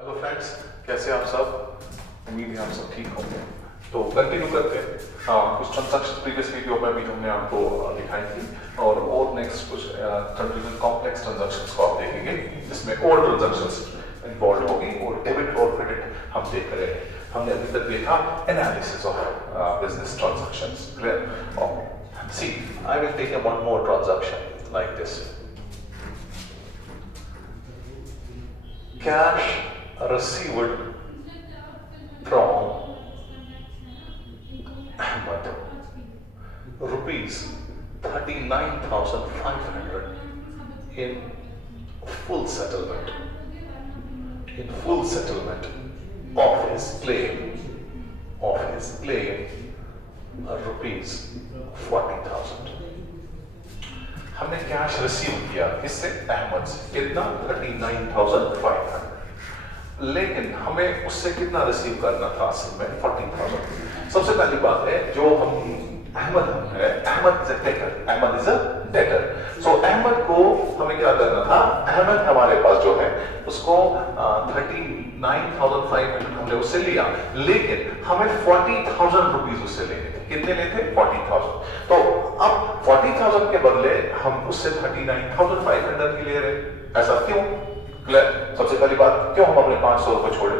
Hello friends, कैसे आप सब? उम्मीद है आप सब ठीक होंगे। तो कंटिन्यू करते हैं। कुछ ट्रांजैक्शन प्रीवियस वीडियो में भी हमने आपको दिखाई थी और नेक्स्ट कुछ कॉम्प्लेक्स ट्रांजैक्शंस को आप देखेंगे जिसमें और ट्रांजैक्शंस इन्वॉल्व होगी और डेबिट और क्रेडिट हम देख रहे हैं। हमने अभी तक देखा analysis of business transactions. Clear? See, I will take one more transaction like this. Cash received from Ahmad, rupees 39,500 in full settlement of his claim rupees 40,000. हमने कैश रिसीव किया इससे अहमद से कितना 39,500, लेकिन हमें उससे कितना रिसीव करना था असल में 40,000। सबसे पहली बात है जो हम अहमद है, अहमद इज अ डेटर। सो अहमद को हमें क्या करना था, अहमद हमारे पास जो है उसको 39,500 हमने उससे लिया, लेकिन हमें 40,000 रुपीज उससे लेने थे। कितने लेते? 40,000। तो अब 40,000 के बदले हम उससे 39,500 की ले रहे। ऐसा क्यों? क्लियर? सबसे पहली बात, क्यों हम अपने 500 रुपए छोड़े?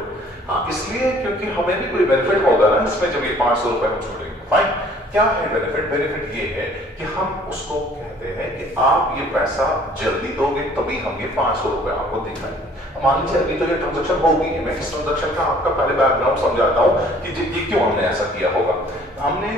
इसलिए क्योंकि हमें भी कोई बेनिफिट होगा ना इसमें जब ये 500 रुपए हम छोड़ेंगे। फाइन। क्या है बेनिफिट? बेनिफिट ये है कि हम उसको कहते हैं कि आप ये पैसा जल्दी दोगे तभी हम ये 500 रुपए आपको दिखाएंगे। मान लीजिए अभी तो ये ट्रांजैक्शन होगी, मैं इस ट्रांजैक्शन का आपका पहले बैकग्राउंड समझाता हूं कि ये क्यों हमने ऐसा किया होगा। हमने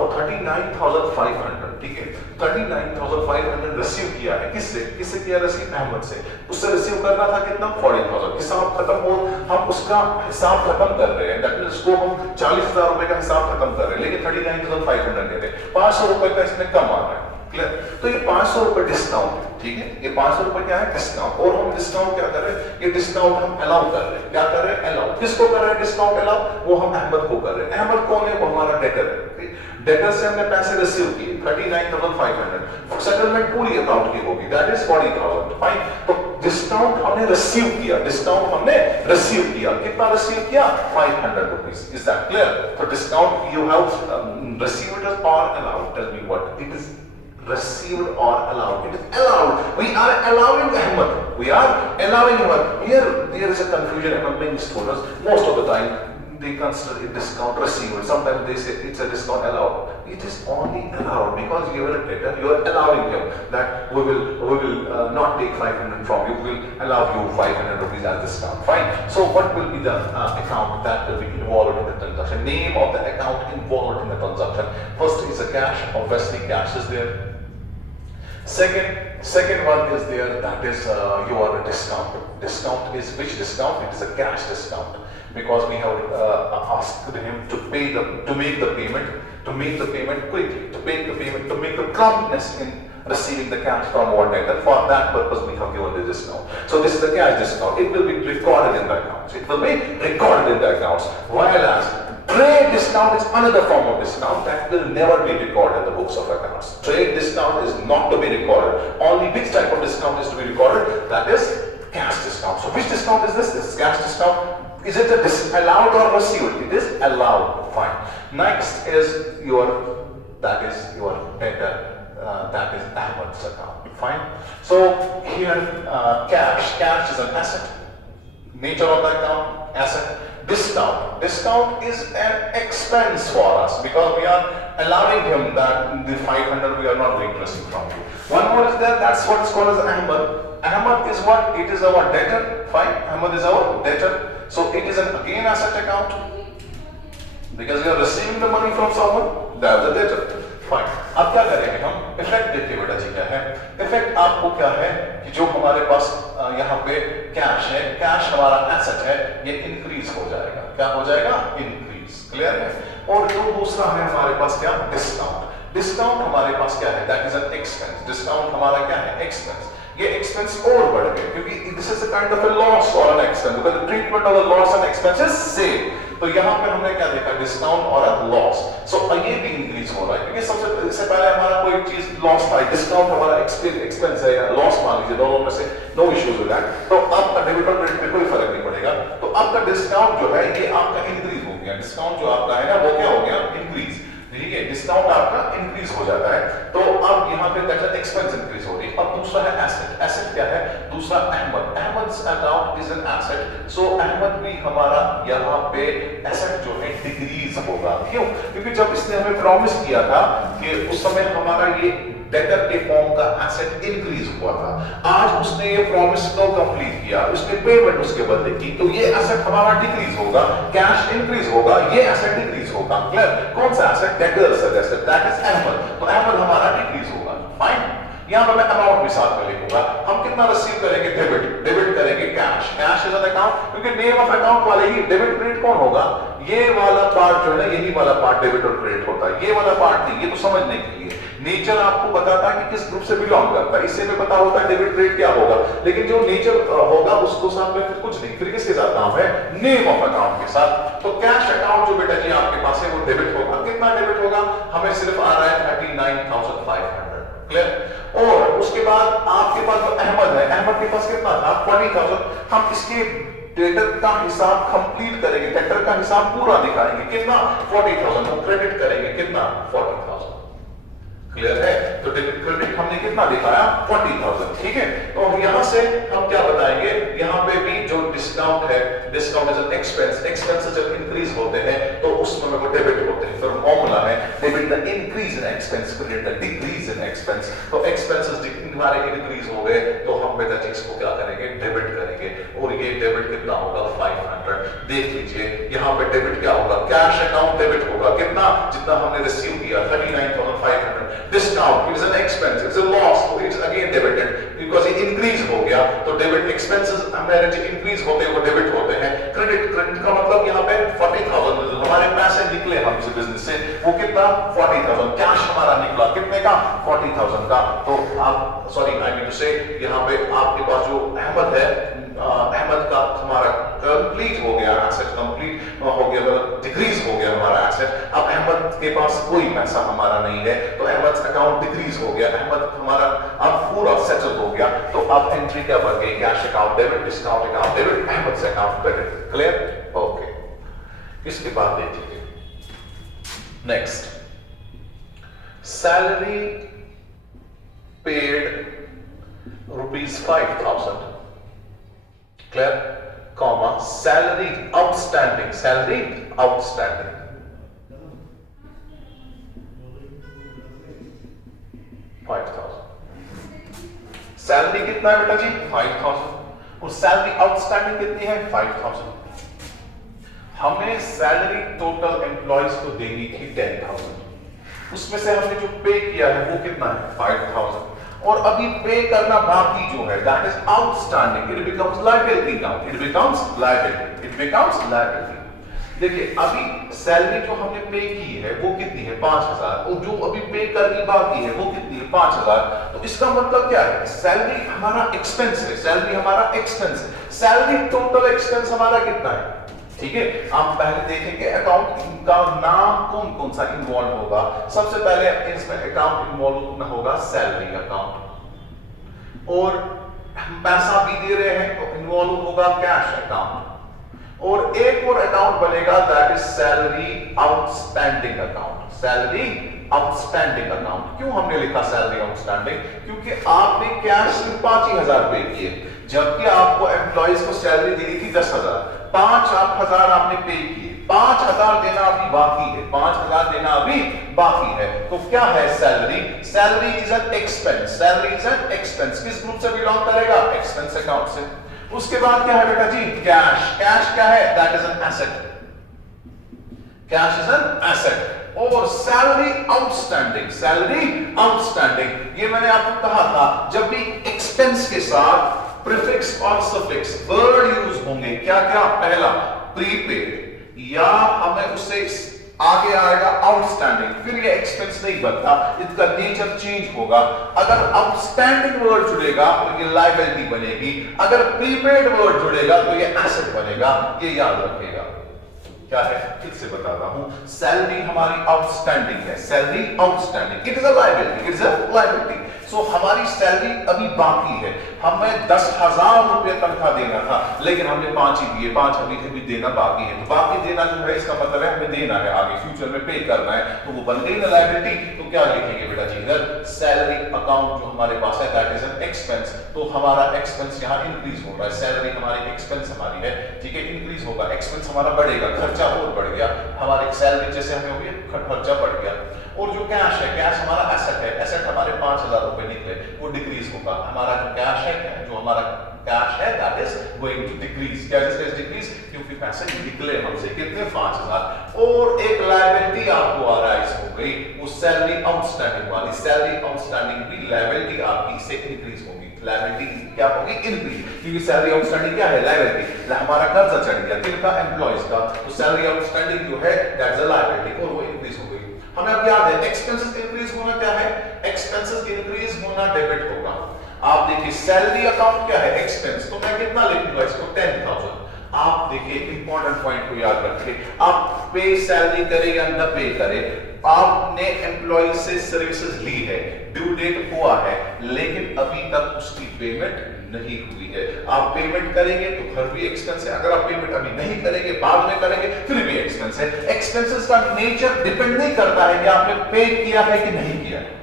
39,500, ठीक है, 39,500 रिसीव किया है। किससे किया रिसीव? अहमद से। उससे रिसीव करना था कितना? 40,000। हिसाब खत्म हो, हम उसका हिसाब खत्म कर रहे हैं, दैट मींस उसको हम 40,000 रुपए का हिसाब खत्म कर रहे हैं, लेकिन 39,500 दे रहे हैं। 500 रुपए का इसमें कम आ रहा है। क्लियर? तो ये 500 रुपए डिस्काउंट, ठीक है, ये 500 रुपए क्या है? डिस्काउंट। और हम डिस्काउंट क्या कर रहे हैं? ये डिस्काउंट हम अलाउ कर रहे हैं। क्या कर रहे हैं? अलाउ। किसको कर रहे हैं डिस्काउंट अलाउ? वो हम अहमद को कर रहे हैं। अहमद कौन है? वो हमारा डेटर है। डेटर से हमने पैसे रिसीव किए 39,500, सेटलमेंट पूरी अकाउंट की होगी, दैट इज 40,000। फाइन। तो डिस्काउंट हमने रिसीव किया, कितना रिसीव किया? 500 रुपीस। Is that clear? तो discount you have received or allowed? Tell me what it is. Received or allowed? It is allowed. We are allowing Ahmad. Here there is a confusion among many students. Most of the time they consider it discount received. Sometimes they say it's a discount allowed. It is only allowed because you are a debtor. You are allowing him that we will not take 500 from you. We will allow you 500 rupees as discount. Fine. So what will be the account that will be involved in the transaction? Name of the account involved in the transaction. First is a cash. Obviously, cash is there. Second one is there, that is your discount. Discount is which discount? It is a cash discount because we have asked him to make the payment quickly, to make the promptness in receiving the cash from our debtor. For that purpose, we have given the discount. So this is the cash discount. It will be recorded in the accounts. Whereas trade discount is another form of discount that will never be recorded in the books of accounts. Trade discount is not to be recorded. Only which type of discount is to be recorded? That is cash discount. So which discount is this? This is cash discount. Is it allowed or received? It is allowed. Fine. Next is your debtor. That is Ahmad's account. Fine. So here cash is an asset. Nature of the account, asset. Discount is an expense for us because we are allowing him that the 500 we are not going to receive from you. One more is there, that's what is called as Ahmad. Ahmad is what? It is our debtor. Fine. Ahmad is our debtor. So it is again asset account because we are receiving the money from someone. That's the debtor. Fine. अब क्या करेंगे हम? Effect देखिए बेटा जी क्या है। Effect आपको क्या है कि जो हमारे पास यहाँ पे कैश है, कैश हमारा एसेट है, ये इंक्रीज हो जाएगा। क्या हो जाएगा? इंक्रीज। क्लियर है? और जो दूसरा है हमारे पास क्या? डिस्काउंट हमारे पास क्या है? That is an expense. Discount हमारा क्या है? एक्सपेंस। ये एक्सपेंस और बढ़ गए क्योंकि this is a kind of a loss और an expense because the treatment of the loss and expense is same. तो यहाँ पे हमने क्या देखा? डिस्काउंट और लॉस। सो ये भी इंक्रीज हो रहा है क्योंकि इससे पहले हमारा कोई चीज लॉस था, डिस्काउंट हमारा एक्सपेंस है या लॉस मान लीजिए, दोनों में से नो इश्यूज विद दैट। तो आपका डेबिट और क्रेडिट में कोई फर्क नहीं पड़ेगा। डिस्काउंट जो आपका है ना वो क्या हो गया, इंक्रीज, ठीक है, डिस्काउंट आपका इंक्रीज हो जाता है। तो अब यहाँ पे क्या है, एक्सपेंस इंक्रीज हो रही है। अब दूसरा है एसेट, एसेट क्या है, दूसरा Ahmad, Ahmad's account is an asset, so Ahmad भी हमारा यहाँ पे एसेट जो है डिक्रीज होगा। क्यों, क्योंकि जब इसने हमें प्रॉमिस किया था कि उस समय हमारा ये डेटर के फॉर्म का एसेट इंक्रीज हुआ था, आज उसने ये प्रॉमिस को कंप्लीट किया, उसने पेमेंट उसके बदले की, तो ये एसेट हमारा डिक्रीज होगा, कैश इंक्रीज होगा, ये एसेट डिक्रीज होगा। क्लियर, कौन सा asset, debtors asset, that is Ahmad, तो अहमद हमारा डिक्रीज होगा। फाइन, यहां पर मैं अमाउंट भी साथ में लिखूंगा, हम कितना रिसीव करेंगे, डेबिट, डेबिट करेंगे cash, cash is an account, क्योंकि नेम ऑफ अकाउंट वाले ही डेबिट क्रेडिट कौन होगा, ये वाला पार्ट जो है ना, यही वाला पार्ट डेबिट और क्रेडिट होता है, ये वाला पार्ट नहीं, ये तो समझने के लिए नेचर आपको बताता है कि किस ग्रुप से बिलोंग करता है, इससे में पता होता है डेबिट क्रेडिट क्या होगा, लेकिन जो नेचर होगा उसको साथ में फिर कुछ नहीं, फिर किसके साथ काम है, नेम ऑफ अकाउंट के साथ। तो कैश अकाउंट जो बेटा जी आपके पास है वो डेबिट होगा, कितना डेबिट होगा, हमें सिर्फ आ रहा है 39,500। क्लियर, और उसके बाद आपके पास जो अहमद है, अहमद के पास कितना था, 40,000, हम इसके डेटर का हिसाब कंप्लीट करेंगे, डेटर का हिसाब पूरा दिखाएंगे, कितना, 40,000, हम क्रेडिट करेंगे कितना, 40,000। क्लियर है, तो डेबिट क्रेडिट हमने कितना दिखाया, 40,000, ठीक है। तो यहां से हम क्या बताएंगे, यहां पे भी जो डिस्काउंट है, discount is an expense, expenses जब इंक्रीज होते हैं तो उसमें वो डेबिट होते हैं, फिर फॉर्मूला है debit the increase in expense credit the decrease in expense, तो एक्सपेंसेस हमारे इंक्रीज हो गए तो हम बेटा जी इसको क्या करेंगे, डेबिट करेंगे, और ये डेबिट कितना होगा, 500। देख लीजिए यहां पे डेबिट क्या होगा, कैश अकाउंट डेबिट होगा, कितना, जितना हमने रिसीव किया 39,500, discount is an expense, it's a loss, तो इट्स अगेन डेबिटेड बिकॉज़ ये इंक्रीज हो गया, तो डेबिट एक्सपेंसेस हमारे जो इंक्रीज होते हैं वो डेबिट होते हैं। क्रेडिट, क्रेडिट का मतलब यहाँ पे 40,000 हमारे पैसे निकले हम इस बिजनेस से, वो कितना, 40,000, कैश हमारा निकला कितने का, 40,000 का। तो आप सॉरी आई मीन टू से यहाँ पे आपके पास जो अहमद है, अहमद का हमारा कंप्लीट हो गया, एसेट कंप्लीट हो गया, मतलब डिक्रीज हो गया हमारा एसेट। अब अहमद के पास कोई पैसा हमारा नहीं है, तो अहमद अकाउंट डिक्रीज हो गया, अहमद हमारा अब पूरा सेटल हो गया, तो अब एंट्री क्या बन गई, cash account debit, discount account debit, Ahmad account credit. Clear, okay. इसके बाद देखिए next, salary paid ₹5,000, clear, comma, salary outstanding, salary outstanding, salary कितना है बेटा जी, 5,000, और सैलरी आउटस्टैंडिंग कितनी है, 5,000। हमें सैलरी टोटल एम्प्लॉइज को देनी थी 10,000, उसमें से हमने जो पे किया है वो कितना है, 5,000, और अभी पे करना बाकी जो है that is outstanding, it becomes liability now, it becomes liability, it becomes liability. देखिए अभी सैलरी जो हमने पे की है वो कितनी है, 5,000, और जो अभी पे करनी बाकी है वो कितनी है, 5,000। तो इसका मतलब क्या है, सैलरी हमारा एक्सपेंस है, सैलरी हमारा एक्सपेंस है, सैलरी टोटल एक्सपेंस हमारा कितना है, ठीक है। हम पहले देखेंगे अकाउंट का नाम कौन कौन सा इन्वॉल्व होगा। सबसे पहले इसमें अकाउंट इन्वॉल्व होगा सैलरी अकाउंट, और हम पैसा भी दे रहे हैं तो इन्वॉल्व होगा कैश अकाउंट, और एक और अकाउंट बनेगा that is salary outstanding account, salary outstanding account. क्यों हमने लिखा सैलरी आउटस्टैंडिंग, क्योंकि आपने कैश सिर्फ 5,000 पे किए, जबकि आपको एम्प्लॉइज को सैलरी देनी थी 10,000, 5,000 आपने पे किए, 5,000 देना अभी बाकी है, 5,000 देना अभी बाकी है। तो क्या है salary, salary is an expense, salary is an expense, किस ग्रुप से बिलोंग करेगा, एक्सपेंस अकाउंट से। उसके बाद क्या है बेटा जी, कैश, कैश क्या है, that is an asset, cash is an asset. और सैलरी आउटस्टैंडिंग, सैलरी आउटस्टैंडिंग, ये मैंने आपको कहा था जब भी एक्सपेंस के साथ प्रीफिक्स और सफिक्स वर्ड यूज होंगे, क्या क्या, पहला प्रीपेड, या हमें उससे आगे आएगा आउटस्टैंडिंग, फिर ये एक्सपेंस नहीं बनता, इसका नेचर चेंज होगा। अगर आउटस्टैंडिंग वर्ड जुड़ेगा तो ये लायबिलिटी बनेगी, अगर प्रीपेड वर्ड जुड़ेगा तो ये एसेट बनेगा, ये याद रखिएगा। क्या है, फिर से बताता हूं, सैलरी हमारी आउटस्टैंडिंग है, salary outstanding, it is a liability, it is a liability. So हमारी सैलरी अभी बाकी है, हमें 10,000 रुपए तनख्वाह देना था, लेकिन हमने 5 ही दिए, 5 अभी भी देना बाकी है। तो बाकी देना जो है इसका मतलब है हमें देना है, आगे फ्यूचर में पे करना है, तो वो बन गई ना लायबिलिटी। तो क्या लिखेंगे बेटा जी इधर, सैलरी अकाउंट जो हमारे पास है दैट इज एन एक्सपेंस। तो हमारा एक्सपेंस यहाँ इंक्रीज हो रहा है, सैलरी हमारी एक्सपेंस हमारी है, ठीक है, इंक्रीज होगा, एक्सपेंस हमारा बढ़ेगा, खर्चा और बढ़ गया, हमारी सैलरी जैसे हमें हो गई खर्चा बढ़ गया। और जो कैश है, कैश हमारा एसेट है, एसेट हमारे 5,000 रुपए निकले, वो डिक्रीज होगा, हमारा जो कैश है, जो हमारा कैश है that is going to decrease. क्या डिक्रीज? क्योंकि पैसे निकले हमसे कितने, 5,000। और एक लायबिलिटी आपको आ रहा है, हो गई वो सैलरी आउटस्टैंडिंग वाली, सैलरी आउटस्टैंडिंग भी लायबिलिटी आपकी से इंक्रीज होगी, लायबिलिटी क्या होगी, इंक्रीज, क्योंकि सैलरी आउटस्टैंडिंग क्या है, लायबिलिटी, हमारा कर्जा चढ़ गया किनका, एम्प्लॉइज का, तो सैलरी आउटस्टैंडिंग जो है दैट्स अ लायबिलिटी और वो इंक्रीज हो गई। हमें अब याद है एक्सपेंसेस इंक्रीज होना क्या है, एक्सपेंसेस इंक्रीज होना डेबिट होगा। आप देखिए सैलरी अकाउंट क्या है, एक्सपेंस, तो मैं कितना लिखूंगा इसको, 10,000। आप देखिए इंपॉर्टेंट पॉइंट को याद रखिए, आप पे सैलरी करें या न पे करें, आपने एम्प्लॉय से सर्विसेज ली है, ड्यू डेट हुआ है, लेकिन अभी तक उसकी पेमेंट नहीं हुई है। आप पेमेंट करेंगे तो फिर भी एक्सपेंस है, अगर आप पेमेंट अभी नहीं करेंगे, बाद में करेंगे, फिर भी एक्सपेंस है। एक्सपेंसेस का नेचर डिपेंड नहीं करता है कि आपने पे किया है कि नहीं किया है,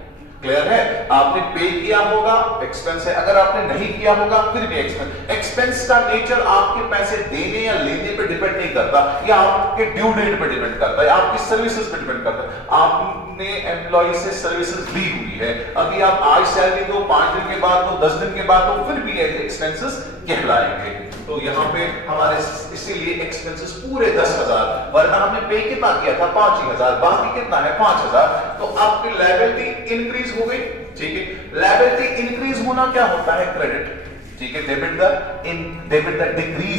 क्लियर है, आपने पे किया होगा एक्सपेंस है, अगर आपने नहीं किया होगा फिर भी एक्सपेंस। एक्सपेंस का नेचर आपके पैसे देने या लेने पे डिपेंड नहीं करता, या आपके ड्यू डेट पे डिपेंड करता है, आपकी सर्विसेज पे डिपेंड करता है। आपने एम्प्लॉय से सर्विसेज ली हुई है, अभी आप आज सैलरी दो, 5 दिन के बाद दो, 10 दिन के बाद दो, फिर भी एक्सपेंसेस कहलाएंगे। तो यहाँ पे हमारे इसीलिए एक्सपेंसेस पूरे 10,000, वरना हमने पे कितना किया था, 5,000, बाकी कितना है 5,000, तो आपकी लायबिलिटी इंक्रीज हो गई, ठीक है। लायबिलिटी इंक्रीज होना क्या होता है, क्रेडिट, ठीक है, डेबिट द डिक्रीज